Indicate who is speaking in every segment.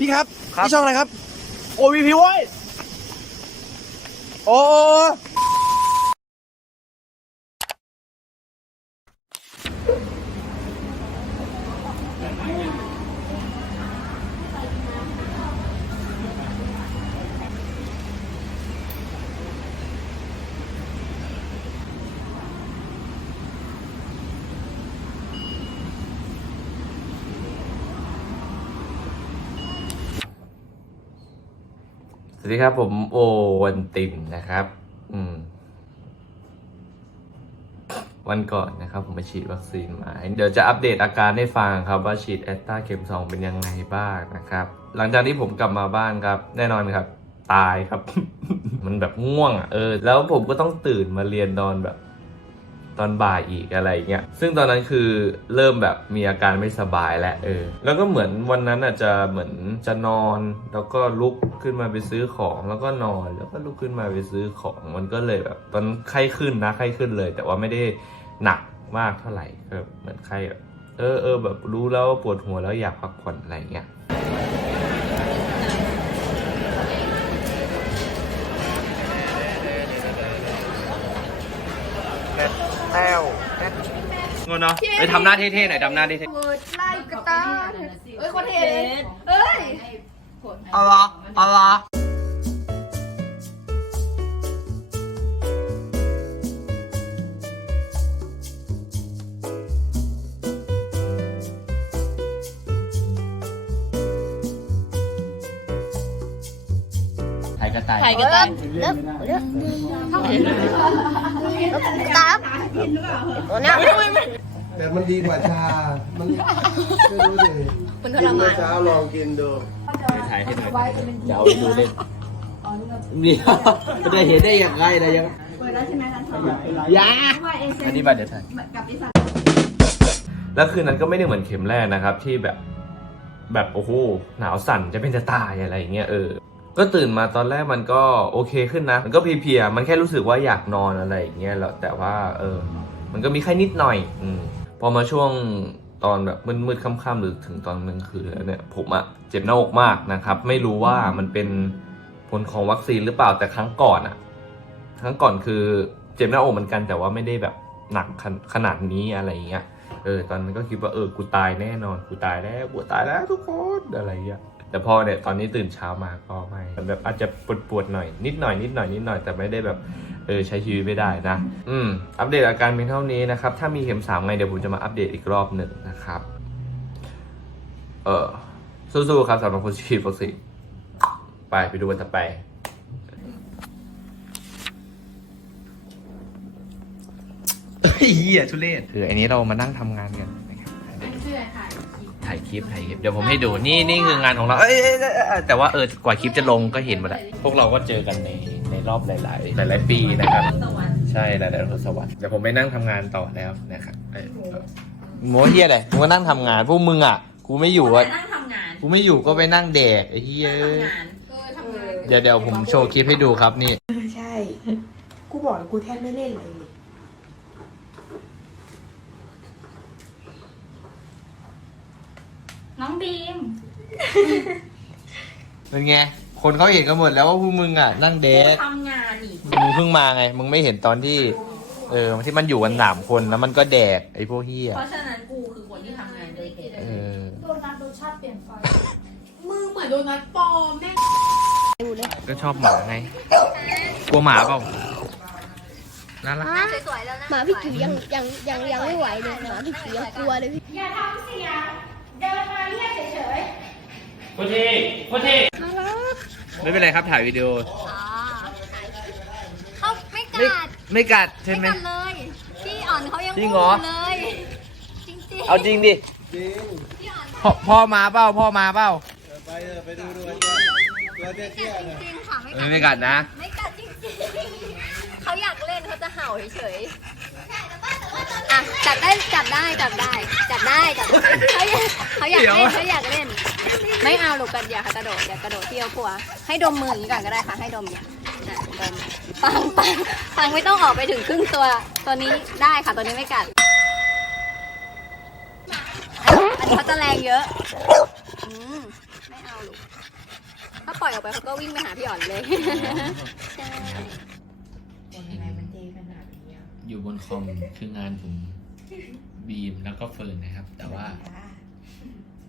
Speaker 1: พี่ครับ
Speaker 2: ครับ
Speaker 1: พี่ช่องอะไรครับ โอวีพีเว้ยโอ้โอ้โอ้ ดีครับผมโอวันตินนะครับ อืม วันก่อนนะครับ ผมไปฉีดวัคซีนมา เดี๋ยวจะอัปเดตอาการให้ฟังครับ ว่าฉีดแอสตราเข็มสองเป็นยังไงบ้างนะครับ หลังจากที่ผมกลับมาบ้านครับ แน่นอนครับ ตายครับ มันแบบง่วงอะเออ แล้วผมก็ต้องตื่นมาเรียนนอนแบบ ตอนบ่ายอีกอะไรเงี้ยซึ่งตอนนั้นคือเริ่มแบบมีอาการไม่สบายแล้วเออ แล้วก็เหมือนวันนั้นอาจจะเหมือนจะนอน แล้วก็ลุกขึ้นมาไปซื้อของ แล้วก็นอนแล้วก็ลุกขึ้นมาไปซื้อของมันก็เลยแบบตอนไข้ขึ้นนะไข้ขึ้นเลย แต่ว่าไม่ได้หนักมากเท่าไหร่ก็เหมือนไข้แบบเออเออแบบรู้แล้วปวดหัวแล้วอยากพักผ่อนอะไรเงี้ย เนาะไปทำหน้าเท่ๆหน่อยทำหน้าเท่
Speaker 3: เวิร์ดไล่กระตาเอ้ยคนเท่เลยเอ้ย
Speaker 2: เอาละเอาละ
Speaker 1: ๆถ่ายกระต่าย
Speaker 3: ถ่ายกระตา
Speaker 4: เลิกเลิกตาตัวเนี้ย
Speaker 5: แต่มันดีกว่าชา มันไม่รู้ดิ
Speaker 3: มันท
Speaker 5: กิ
Speaker 3: ร
Speaker 5: น
Speaker 3: มา
Speaker 5: เมื่อนเช้าลองกินดู
Speaker 1: ถ่ายให้หน่อยจะเอาไปดูเล่นนี่มันจะเห็นได้ยังไงนะยังเปิดแล้วใช่ไหมร้านทองยาอันนี้บัตรเดี๋ยวถ่ายแล้วคืนนั้นก็ไม่ได้เหมือนเข็มแรกนะครับ ที่แบบแบบโอ้โหหนาวสั่นจะเป็นจะตายอะไรอย่างเงี้ยเออ ก็ตื่นมาตอนแรกมันก็โอเคขึ้นนะ มันก็เพลียๆมันแค่รู้สึกว่าอยากนอนอะไรอย่างเงี้ยแหละแต่ว่าเออ มันก็มีแค่นิดหน่อย อืม พอมาช่วงตอนแบบมืดๆค่ำๆหรือถึงตอนกลางคืนแล้วเนี่ยผมอะเจ็บหน้าอกมากนะครับ ไม่รู้ว่ามันเป็นผลของวัคซีนหรือเปล่าแต่ครั้งก่อนอะครั้งก่อนคือเจ็บหน้าอกเหมือนกันแต่ว่าไม่ได้แบบหนักขนขนาดนี้อะไรเงี้ยเออตอนนั้นก็คิดว่าเออกูตายแน่นอนกูตายแล้วกูตายแล้วทุกคนอะไรเงี้ย แต่พอเนี่ยตอนนี้ตื่นเช้ามาก็ไม่แบบอาจจะปวดๆหน่อยนิดหน่อยนิดหน่อยนิดหน่อยแต่ไม่ได้แบบเออใช้ชีวิตไม่ได้นะ อืมอัปเดตอาการเพียงเท่านี้นะครับ ถ้ามีเข็มสามไงเดี๋ยวผมจะมาอัปเดตอีกรอบหนึ่งนะครับ เออสู้ๆครับสำหรับคนฉีดวัคซีนไปไปดูกันต่อไปเฮียทุเรศคืออันนี้เรามานั่งทำงานกันนะครับ ถ่ายคลิปถ่ายคลิปเดี๋ยวผมให้ดูนี่นี่คืองานของเราเอ้ยเอ้ยเอ้ยเอ้ยแต่ว่าเออกว่าคลิปจะลงก็เห็นหมดแล้วพวกเราก็เจอกันในในรอบหลาย ๆ หลายๆปีนะครับ ใช่หลายๆทศวรรษเดี๋ยวผมไปนั่งทำงานต่อแล้วนะครับเอ้ยเออโมเฮียอะไรมึงก็นั่งทำงานพวกมึงอะ กูไม่อยู่อะ
Speaker 3: นั่งทำงาน
Speaker 1: กูไม่อยู่ก็ไปนั่งแดกไอ้เฮีย
Speaker 3: ทำงานเออทำงาน
Speaker 1: เดี๋ยวเดี๋ยวผมโชว์คลิปให้ดูครับนี่
Speaker 6: ใช่ กูบอกเลยกูแทบไม่เล่นเลย
Speaker 3: น้องบีม
Speaker 1: เป็นไง คนเขาเห็นกันหมดแล้วว่าพวกมึงอะ นั่งเดท
Speaker 3: ทำงานอีก
Speaker 1: มึงเพิ่งมาไง มึงไม่เห็นตอนที่ เออที่มันอยู่กันสามคนแล้วมันก็แดกไอ้พวกเฮีย
Speaker 3: เพราะฉะนั้นกูคือคนที่ทำงานเลยเกด
Speaker 1: เออ
Speaker 7: โดนัทรสชาติเปลี่ยนไปมึงเหมือนโดนัทปลอมแม่ง
Speaker 1: ก็ชอบหมาไง กลัวหมาเปล่าน่ารัก
Speaker 3: สวยๆแล้วนะ
Speaker 4: หมาพี่จิ๋วยังยังยังยังไม่ไหวเลยหมาพี่จิ๋วยังกลัวเลยพี่
Speaker 7: อย่าทำเสียง เดินมาเรียกเฉย
Speaker 1: พุทธีพุทธีไม่เป็นไรครับถ่ายวิดีโอ
Speaker 3: เขาไม่
Speaker 1: ไม่
Speaker 3: กัด
Speaker 1: ไม่กัดใช่ไหม
Speaker 3: ไม่กัดเลย พี่อ่อนเขายัง
Speaker 1: จริงเหรอ
Speaker 3: พูดเลยจริงๆ
Speaker 1: เอาจริงดิ
Speaker 5: จริง
Speaker 1: พ่อพ่อมาเปล่าพ่อมาเปล่า
Speaker 5: เออไปเออไปดูดูกันตัวเตี้ยๆหน่อย
Speaker 3: จริงๆค่ะไม่
Speaker 1: เอ
Speaker 3: กั
Speaker 1: อ
Speaker 3: ด
Speaker 1: ไม่กัดนะ
Speaker 3: ไม่กัดจริงๆเขาอยากเล่นเขาจะเห่าเฉยๆ อะจับได้จับได้จับได้จับได้จับได้เขาอยากเขาอยากเล่นเขาอยากเล่น ไม่เอาลูกกันอย่าค่ะกระโดดอย่ากระโดดเที่ยวกลัว ให้ดมมืออย่างนี้ก่อนก็ได้ค่ะให้ดมเนี่ยอะดมปังปังปังไม่ต้องออกไปถึงครึ่งตัวตัวนี้ได้ค่ะตัวนี้ไม่กัดอันนี้เขาจะแรงเยอะอืมไม่เอาลูกถ้าปล่อยออกไปเขาก็วิ่งไปหาพี่อ่อนเลยใช่
Speaker 8: อยู่บนคอมคืองานผมบีมแล้วก็เฟิร์นนะครับ แต่ว่า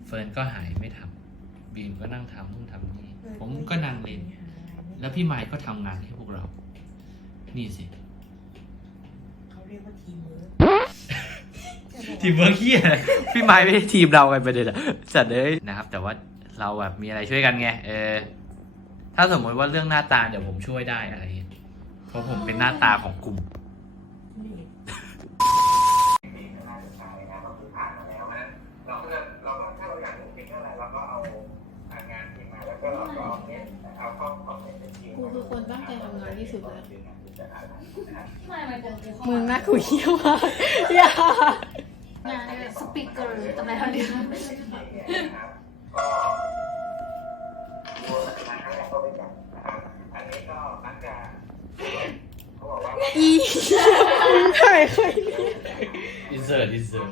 Speaker 8: เฟิร์นก็หายไม่ทำบีมก็นั่งทำนู่นทำนี่ผมก็นั่งเล่น แล้วพี่ไมค์ก็ทำงานให้พวกเรา นี่สิ
Speaker 6: เขาเรียกว่าทีมเวิร์ก
Speaker 8: ทีมเวิร์กเฮียพี่ไม้ไม่ใช่ทีมเรากันไปเลยนะสัตว์เลยนะครับ แต่ว่าเราแบบมีอะไรช่วยกันไงเออถ้าสมมติว่าเรื่องหน้าตาเดี๋ยวผมช่วยได้อะไรเงี้ยเพราะผมเป็นหน้าตาของกลุ่ม
Speaker 7: กูคือคนตั้งใจ ทำงานที่สุดแล้ว
Speaker 3: มึงน่าคุยเยี่ยมากอย่างา
Speaker 7: นสปีกเกอร์ตำแหน่งเท่าเดิม
Speaker 8: อินเสิร์ตอินเสิร์ต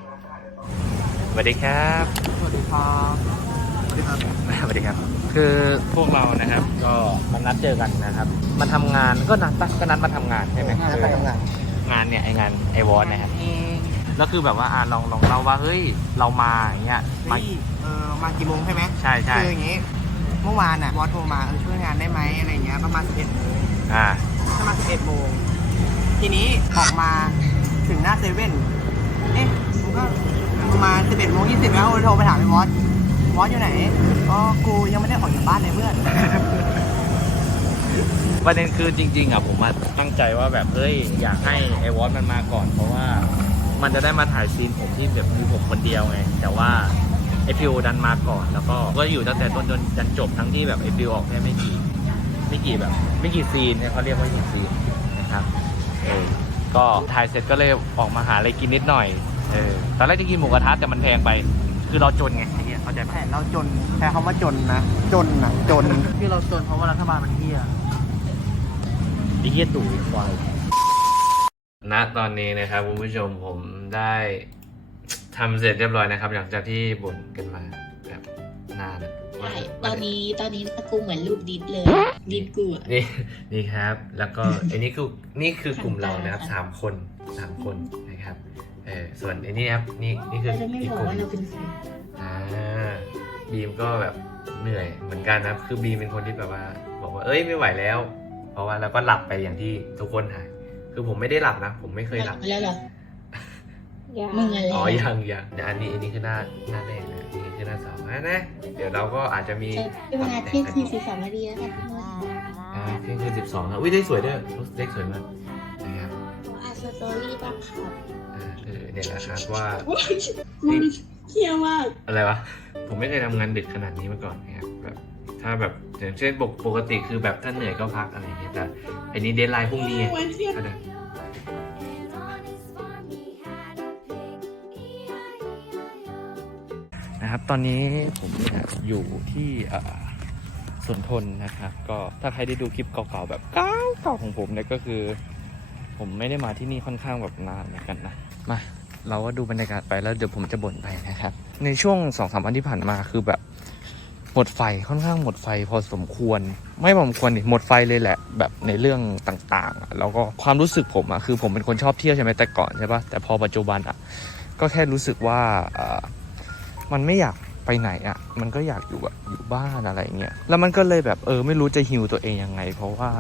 Speaker 8: สวัสดีครับ
Speaker 5: สวัสดีครับ สวัสดีครับ
Speaker 8: สวัสดีครับ คือพวกเรานะครับ ก็มานัดเจอกันนะครับมาทำงานก็นัดปะก็นัดมาทำงานใช่ไหม
Speaker 5: ไปทำงาน
Speaker 8: งานเนี่ยไองานไอวอนนะครับแล้วคือแบบว่าอ่าลองลองเล่าว่าเฮ้ยเรามาอย่างเงี้ยมา
Speaker 6: เออมากี่โมงใช่ไหม
Speaker 8: ใช่ใช่
Speaker 6: คืออย่างงี้ เมื่อวานอะวอสโทรมาเออช่วยงานได้ไหมอะไรเงี้ยประมาณ11โมง
Speaker 8: อ่า
Speaker 6: ประมาณ11โมงทีนี้ออกมาถึงหน้าเซเว่นเอ๊ะผมก็ประมาณ11โมง20แล้วโทรไปถามไอ้วอสว อสอยู่ไหนก็กูยังไม่ได้ออกจากบ้านเลยเพื่อน
Speaker 8: ประเด็นคือจริง ๆอะผมอะตั้งใจว่าแบบเฮ้ยอยากให้ไอวอตมันมาก่อน เพราะว่ามันจะได้มาถ่ายซีนผมที่แบบมีผมคนเดียวไง แต่ว่าไอพิวดันมาก่อน แล้วก็ก็อยู่ตั้งแต่ต้นจนจนจบทั้งที่แบบไอพิวออกแค่ไม่กี่ไม่กี่แบบ ไม่กี่ซีนเนี่ยเขาเรียกว่ากี่ซีนนะครับเออก็ถ่ายเสร็จก็เลยออกมาหาอะไรกินนิดหน่อยเออตอนแรกจะกินหมูกระทะแต่มันแพงไป คือเราจนไงไอ้เหี้ย เข้าใจไหม
Speaker 6: แต่เราจนใช้คำว่าจนนะ จนอะ จน ที่เราจนเพราะว่ารัฐบาลมันเที่ย
Speaker 8: ไอ้เหี้ยตู่ควาย
Speaker 1: ณตอนนี้นะครับคุณผู้ชมผมได้ทำเสร็จเรียบร้อยนะครับ หลังจากที่บ่นกันมาแบบนานอะ
Speaker 9: ใช่ตอนนี้ตอนนี้ตะกูเหมือนลูกดิดเลยดิดกูอะ
Speaker 1: นี่นี่ครับ แล้วก็อันนี้คือนี่คือกลุ่มเรานะครับสามคนสามคนนะครับเออส่วนอันนี้ครับนี่นี่คือ
Speaker 9: เราจะไม่
Speaker 1: อีก
Speaker 9: บอก
Speaker 1: กลุ่ม
Speaker 9: ว่าเราเป็นใคร
Speaker 1: อ่าบีมก็แบบเหนื่อยเหมือนกันนะครับคือบีมเป็นคนที่แบบว่า บอกว่าเอ้ยไม่ไหวแล้ว เพราะว่าแล้วก็หลับไปอย่างที่ทุกคนหายคือผมไม่ได้หลับนะ ผมไม่เคยหลับ
Speaker 9: แล้วเหรอมึงอะไร
Speaker 1: อ๋อยังยังเดี๋ยวอันนี้อันนี้คือหน้าหน้าแรกนะอันนี้คือหน้าสองนะนะ เดี๋ยวเราก็อาจจะมี
Speaker 9: ใช้เวลาเที่ยงคืนสี่สามนาทีแล้วค่ะทุกคน
Speaker 1: อ่าเที่ยงคืนสิบสองนะอุ้ยได้สวยด้วยเลขสวยมากนะครับ
Speaker 9: อ่านสตอรี่บ้างครับ
Speaker 1: อ่าคือเนี่ยนะครับว่า
Speaker 9: มึง เที่ยมาก
Speaker 1: อะไรวะ ผมไม่เคยทำงานดึกขนาดนี้มาก่อนนะครับแบบถ้าแบบอย่างเช่นปกปกติคือแบบถ้าเหนื่อยก็พักอะไรอย่างเงี้ยแต่อันนี้เดทไลน์พรุ่งนี้ไง
Speaker 9: วันเที่ยง
Speaker 1: ก็ได้นะครับตอนนี้ผมเนี่ยอยู่ที่เอ่อสวนทนนะครับก็ถ้าใครได้ดูคลิปเก่าๆแบบเก่าเก่าของผมเนี่ยก็คือ ผมไม่ได้มาที่นี่ค่อนข้างแบบนานเหมือนกันนะมา เราก็ดูบรรยากาศไปแล้วเดี๋ยวผมจะบ่นไปนะครับ ในช่วงสองสามวันที่ผ่านมาคือแบบหมดไฟค่อนข้างหมดไฟพอสมควร ไม่พอสมควรดิหมดไฟเลยแหละ แบบในเรื่องต่างๆ แล้วก็ความรู้สึกผมอะคือผมเป็นคนชอบเที่ยวใช่ไหมแต่ก่อนใช่ปะแต่พอปัจจุบันอะก็แค่รู้สึกว่าเออมันไม่อยากไปไหนอะมันก็อยากอยู่แบบอยู่บ้านอะไรเงี้ยแล้วมันก็เลยแบบเออไม่รู้จะฮิวตัวเองยังไง เพราะว่า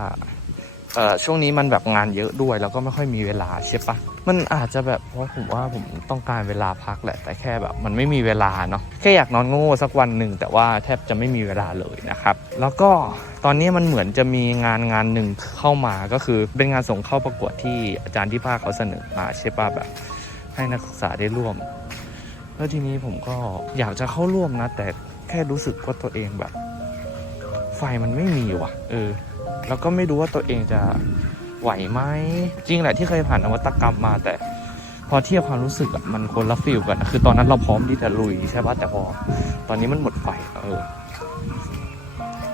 Speaker 1: เอ่อช่วงนี้มันแบบงานเยอะด้วย แล้วก็ไม่ค่อยมีเวลาใช่ปะมันอาจจะแบบเพราะผมว่าผมต้องการเวลาพักแหละ แต่แค่แบบมันไม่มีเวลาเนาะแค่อยากนอนโง่สักวันหนึ่งแต่ว่าแทบจะไม่มีเวลาเลยนะครับ แล้วก็ตอนนี้มันเหมือนจะมีงานงานหนึ่งเข้ามาก็คือเป็นงานส่งเข้าประกวดที่อาจารย์ที่ภาคเขาเสนอมาใช่ปะแบบ ให้นักศึกษาได้ร่วม แล้วทีนี้ผมก็อยากจะเข้าร่วมนะ แต่แค่รู้สึกว่าตัวเองแบบ ไฟมันไม่มีว่ะ เออ แล้วก็ไม่รู้ว่าตัวเองจะไหวไหมจริงแหละที่เคยผ่านนวัตกรรมมาแต่ พอเทียบความรู้สึกอะมันคนละฟิลกันอะคือตอนนั้นเราพร้อมที่จะลุยใช่ปะแต่พอ ตอนนี้มันหมดไฟเออ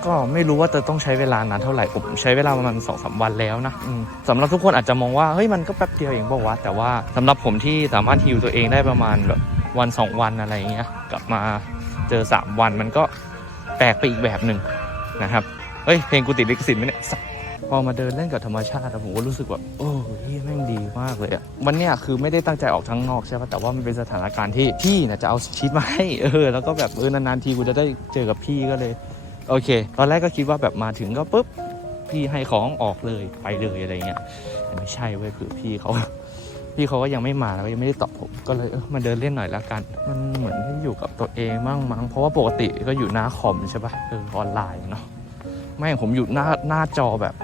Speaker 1: ก็ไม่รู้ว่าจะต้องใช้เวลานานเท่าไหร่ผมใช้เวลาประมาณสองสามวันแล้วนะอืมสำหรับทุกคนอาจจะมองว่าเฮ้ยมันก็แป๊บเดียวเองบอกว่าแต่ว่าสำหรับผมที่สามารถฮิวตัวเองได้ประมาณแบบวันสองวันอะไรอย่างเงี้ยกลับมาเจอสามวันมันก็แปลกไปอีกแบบหนึ่งนะครับ เฮ้ยเพลงกูติดลิขสิทธิ์ไหมเนี่ยพอมาเดินเล่นกับธรรมชาติอะผมก็รู้สึกว่าโอ้ยแม่งดีมากเลยอะวันเนี้ยคือไม่ได้ตั้งใจออกทั้งนอกใช่ปะแต่ว่ามันเป็นสถานการณ์ที่พี่นะจะเอาชีตมาให้เออแล้วก็แบบเออนานๆทีกูจะได้เจอกับพี่ก็เลยโอเค ตอนแรกก็คิดว่าแบบมาถึงก็ปุ๊บพี่ให้ของออกเลยไปเลยอะไรเงี้ยแต่ไม่ใช่เว้ยคือพี่เขาพี่เขาก็ยังไม่มาแล้วก็ยังไม่ได้ตอบผมก็เลยเออมาเดินเล่นหน่อยละกัน มันเหมือนได้อยู่กับตัวเองมั่งมั้งเพราะว่าปกติก็อยู่หน้าคอมใช่ปะเออออนไลน์เนาะ ไม่ผมอยู่หน้าหน้าจอแบบ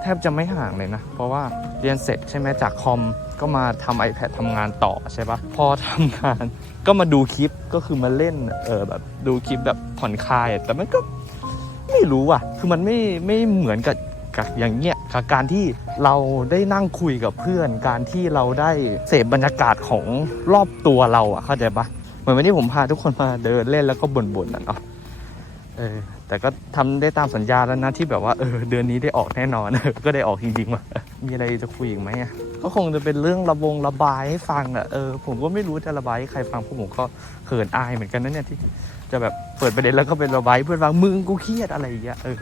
Speaker 1: แทบจะไม่ห่างเลยนะ เพราะว่าเรียนเสร็จใช่ไหมจากคอมก็มาทำ iPad ทำงานต่อใช่ปะพอทำงานก็มาดูคลิปก็คือมาเล่นเออแบบดูคลิปแบบผ่อนคลาย แต่มันก็ไม่รู้อะ คือมันไม่ไม่เหมือนกับกับอย่างเงี้ยกับการที่เราได้นั่งคุยกับเพื่อน การที่เราได้เสพบรรยากาศของรอบตัวเราอะเข้าใจปะเหมือนวันนี้ผมพาทุกคนมาเดินเล่นแล้วก็บ่นๆอะเนาะเออ แต่ก็ทำได้ตามสัญญาแล้วนะที่แบบว่าเออเดือนนี้ได้ออกแน่นอน ก็ได้ออกจริงๆว่ะมีอะไรจะคุยอีกไหมอะก็คงจะเป็นเรื่องระบงระบายให้ฟังอะเออผมก็ไม่รู้จะระบายให้ใครฟังพราะผมก็เขินอายเหมือนกันนะเนี่ยที่จะแบบเปิดประเด็นแล้วก็เป็นระบายเพื่อนฟังมึงกูเครียดอะไรอย่างเงี้ยเออ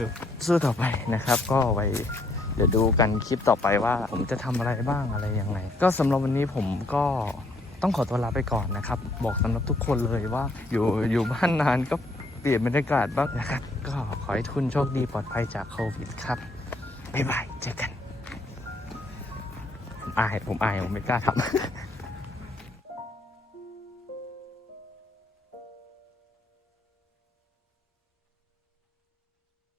Speaker 1: สู้ต่อไปนะครับ ก็ไว้เดี๋ยวดูกันคลิปต่อไปว่า ผมจะทำอะไรบ้างอะไรยังไง ก็สำหรับวันนี้ผมก็ต้องขอตัวลาไปก่อนนะครับ บอกสำหรับทุกคนเลยว่าอยู่อยู่บ้านนานก็ เปลี่ยนบรรยากาศบ้างนะครับ ก็ขอให้ทุนโชคดีปลอดภัยจากโควิดครับ บ๊ายบาย เจอกัน ผมอาย ผมอาย ผมไม่กล้าทำ